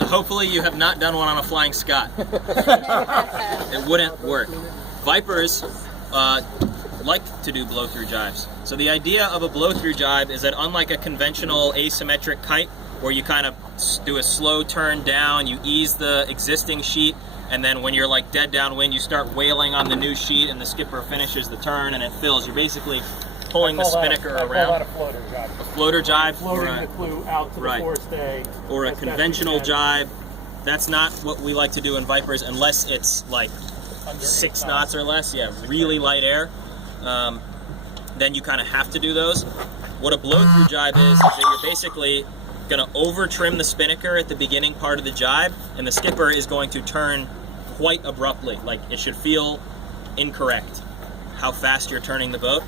Hopefully you have not done one on a Flying Scot. It wouldn't work. Vipers like to do blow-through jives. So the idea of a blow-through jive is that unlike a conventional asymmetric kite, where you kind of do a slow turn down, you ease the existing sheet, and then when you're like dead downwind, you start wailing on the new sheet and the skipper finishes the turn and it fills. You're basically pulling the spinnaker around. I call that a floater jive. A floater jive. Floating the clue out to the forestay. Or a conventional jive. That's not what we like to do in Vipers unless it's like under 6 knots or less. Yeah, really light air. Then you kind of have to do those. What a blow-through jive is that you're basically going to over-trim the spinnaker at the beginning part of the jive, and the skipper is going to turn quite abruptly. Like, it should feel incorrect how fast you're turning the boat.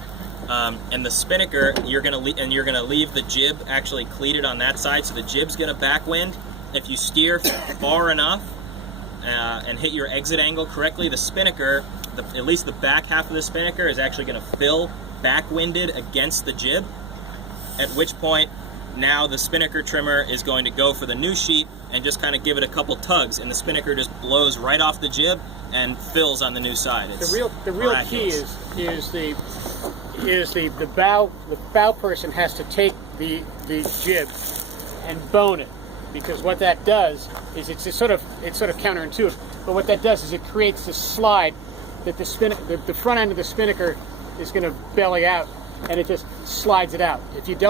And the spinnaker, you're gonna leave the jib actually cleated on that side, so the jib's gonna backwind. If you steer far enough and hit your exit angle correctly, the spinnaker, at least the back half of the spinnaker, is actually gonna fill backwinded against the jib. At which point, now the spinnaker trimmer is going to go for the new sheet and just kind of give it a couple tugs, and the spinnaker just blows right off the jib and fills on the new side. It's the real key is the bow person has to take the jib and bone it, because what that does is it's sort of counterintuitive, but what that does is it creates this slide that the front end of the spinnaker is going to belly out, and it just slides it out. If you don't